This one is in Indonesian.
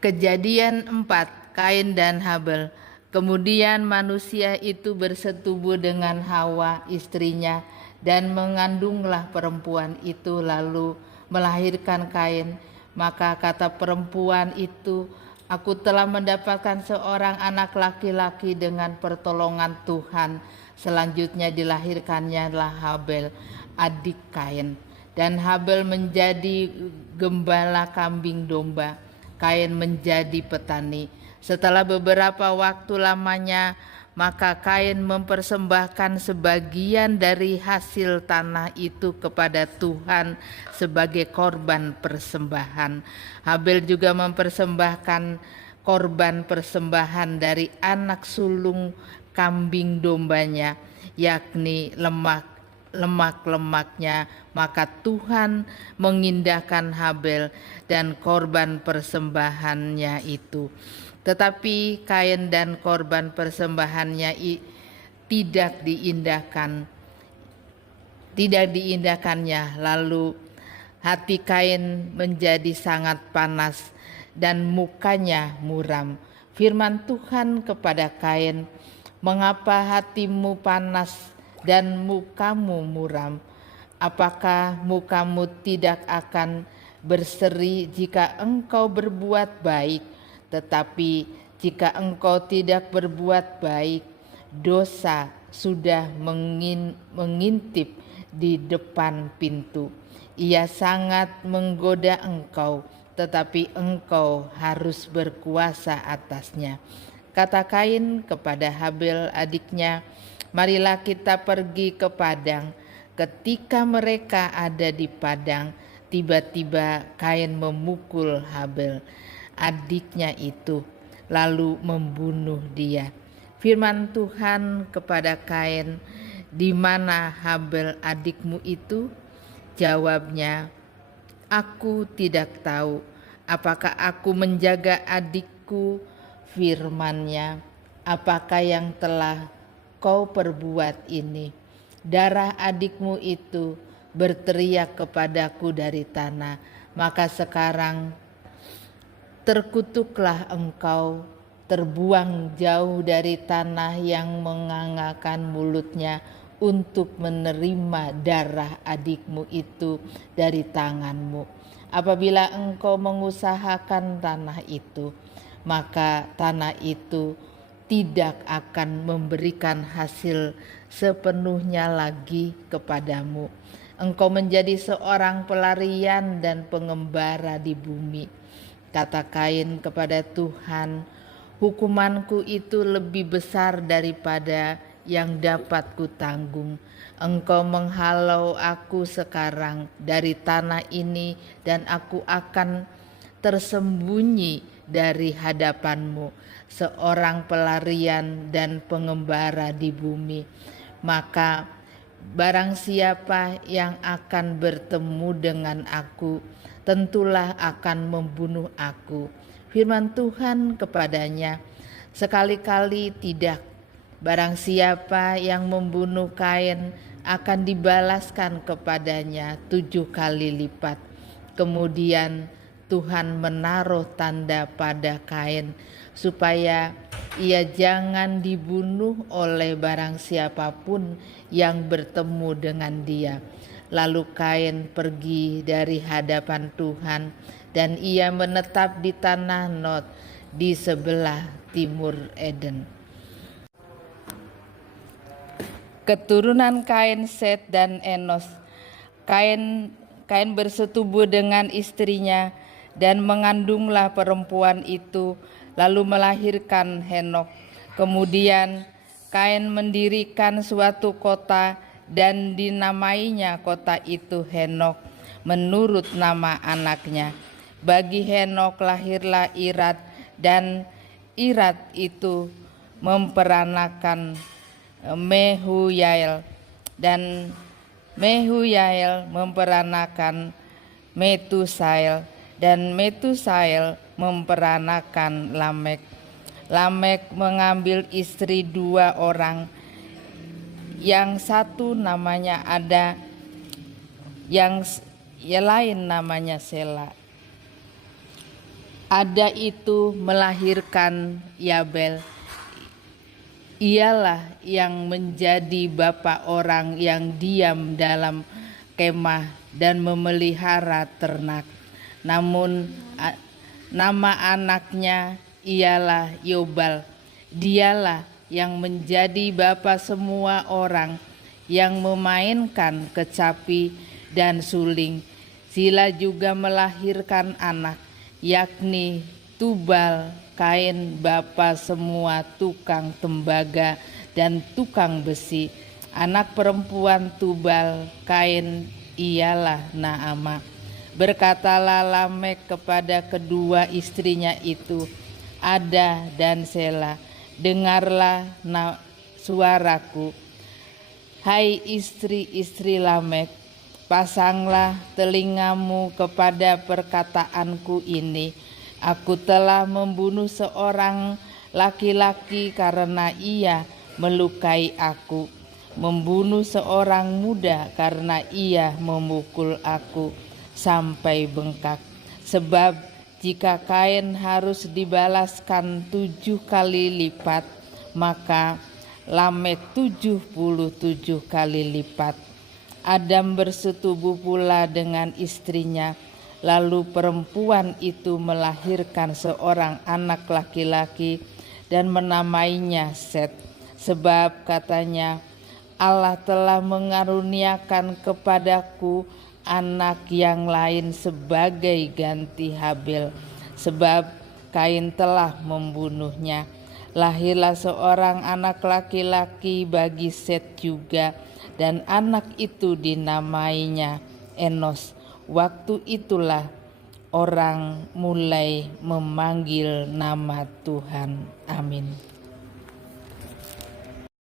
Kejadian 4, Kain dan Habel. Kemudian manusia itu bersetubuh dengan Hawa istrinya dan mengandunglah perempuan itu lalu melahirkan Kain. Maka kata perempuan itu, aku telah mendapatkan seorang anak laki-laki dengan pertolongan Tuhan. Selanjutnya dilahirkannya lah Habel, adik Kain. Dan Habel menjadi gembala kambing domba, Kain menjadi petani. Setelah beberapa waktu lamanya, maka Kain mempersembahkan sebagian dari hasil tanah itu kepada Tuhan sebagai korban persembahan. Habel juga mempersembahkan korban persembahan dari anak sulung kambing dombanya, yakni lemak-lemaknya. Maka Tuhan mengindahkan Habel dan korban persembahannya itu. Tetapi Kain dan korban persembahannya tidak diindahkannya. Lalu hati Kain menjadi sangat panas dan mukanya muram. Firman Tuhan kepada Kain, mengapa hatimu panas dan mukamu muram? Apakah mukamu tidak akan berseri jika engkau berbuat baik? Tetapi jika engkau tidak berbuat baik, dosa sudah mengintip di depan pintu. Ia sangat menggoda engkau, tetapi engkau harus berkuasa atasnya. Kata Kain kepada Habel adiknya, marilah kita pergi ke padang. Ketika mereka ada di padang, tiba-tiba Kain memukul Habel, adiknya itu, lalu membunuh dia. Firman Tuhan kepada Kain, di mana Habel adikmu itu? Jawabnya, aku tidak tahu. Apakah aku menjaga adikku? Firman-Nya, apakah yang telah kau perbuat ini? Darah adikmu itu berteriak kepadaku dari tanah. Maka sekarang terkutuklah engkau, terbuang jauh dari tanah yang mengangakan mulutnya untuk menerima darah adikmu itu dari tanganmu. Apabila engkau mengusahakan tanah itu, maka tanah itu tidak akan memberikan hasil sepenuhnya lagi kepadamu. Engkau menjadi seorang pelarian dan pengembara di bumi. Kata Kain kepada Tuhan, hukumanku itu lebih besar daripada yang dapat kutanggung. Engkau menghalau aku sekarang dari tanah ini dan aku akan tersembunyi dari hadapanmu, seorang pelarian dan pengembara di bumi. Maka barang siapa yang akan bertemu dengan aku, tentulah akan membunuh aku. Firman Tuhan kepadanya, sekali-kali tidak. Barang siapa yang membunuh Kain akan dibalaskan kepadanya 7 kali lipat. Kemudian Tuhan menaruh tanda pada Kain supaya ia jangan dibunuh oleh barang siapapun yang bertemu dengan dia. Lalu Kain pergi dari hadapan Tuhan dan ia menetap di tanah Nod di sebelah timur Eden. Keturunan Kain, Set dan Enos. Kain bersetubuh dengan istrinya dan mengandunglah perempuan itu, lalu melahirkan Henok. Kemudian Kain mendirikan suatu kota dan dinamainya kota itu Henok menurut nama anaknya. Bagi Henok lahirlah Irad, dan Irad itu memperanakan Mehuyael, dan Mehuyael memperanakan Metusael, dan Metusael memperanakan Lamek. Lamek mengambil istri 2 orang, yang satu namanya Ada, yang lain namanya Sela. Ada itu melahirkan Yabel. Ialah yang menjadi bapa orang yang diam dalam kemah dan memelihara ternak. Namun nama anaknya ialah Yobal. Dialah yang menjadi bapa semua orang yang memainkan kecapi dan suling. Sila juga melahirkan anak, yakni Tubal Kain, bapa semua tukang tembaga dan tukang besi. Anak perempuan Tubal Kain ialah Naama. Berkatalah Lamek kepada kedua istrinya itu, Ada dan Sela, dengarlah suaraku. Hai istri-istri Lamek, pasanglah telingamu kepada perkataanku ini. Aku telah membunuh seorang laki-laki karena ia melukai aku, membunuh seorang muda karena ia memukul aku sampai bengkak. Sebab jika Kain harus dibalaskan 7 kali lipat, maka Lamek 77 kali lipat. Adam bersetubuh pula dengan istrinya. Lalu perempuan itu melahirkan seorang anak laki-laki dan menamainya Set. Sebab katanya, Allah telah mengaruniakan kepadaku anak yang lain sebagai ganti Habel. Sebab Kain telah membunuhnya. Lahirlah seorang anak laki-laki bagi Set juga, dan anak itu dinamainya Enos. Waktu itulah orang mulai memanggil nama Tuhan. Amin.